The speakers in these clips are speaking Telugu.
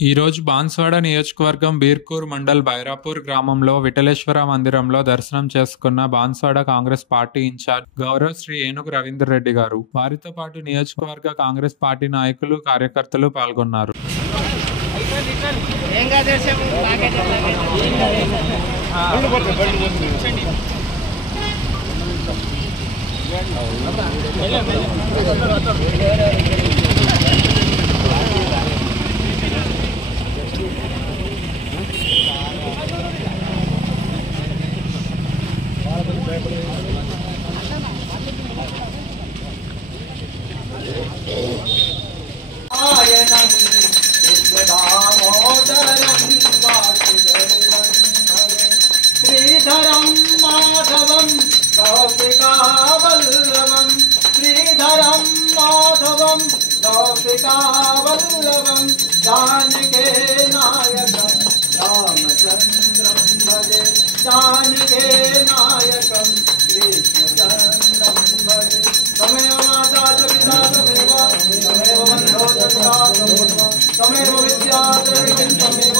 ఈ రోజు బాన్స్వాడ నియోజకవర్గం బీర్కూర్ మండల్ బైరాపూర్ గ్రామంలో విఠలేశ్వర మందిరంలో దర్శనం చేసుకున్న బాన్స్వాడ కాంగ్రెస్ పార్టీ ఇన్ఛార్జ్ గౌరవ్ శ్రీ ఏనుగు రవీందర్ రెడ్డి గారు. వారితో పాటు నియోజకవర్గ కాంగ్రెస్ పార్టీ నాయకులు, కార్యకర్తలు పాల్గొన్నారు. श्रीधरं माधवं कौशिकावल्लभं श्रीधरं माधवं कौशिकावल्लभं जानके नायकं रामचन्द्रं भजे जानके नायकं कृष्णचन्द्रं भजे तमेव माता च पिता तमेव बन्धो च पिता तमेव विद्या च तमेव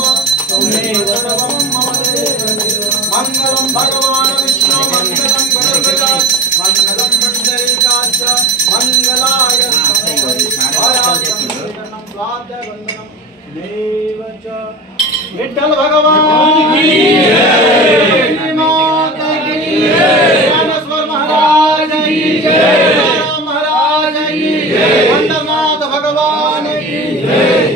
सर्वं मम देव मंगलम भगवान विष्णु मंगलम गणपति मंगलम पुंडरीकाच मंगलाय देवच विठ्ठल भगवान की जय, माता की जय, ज्ञानेश्वर महाराज की जय, महाराज की जय, वंदनाथ भगवान की जय।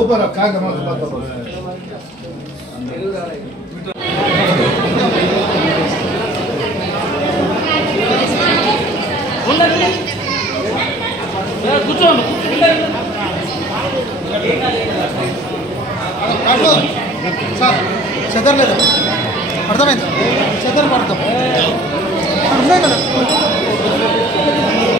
ऊपर क्या చెదరలేదు అర్థమైంది చెదర పడతాం ఉన్నాయి కదా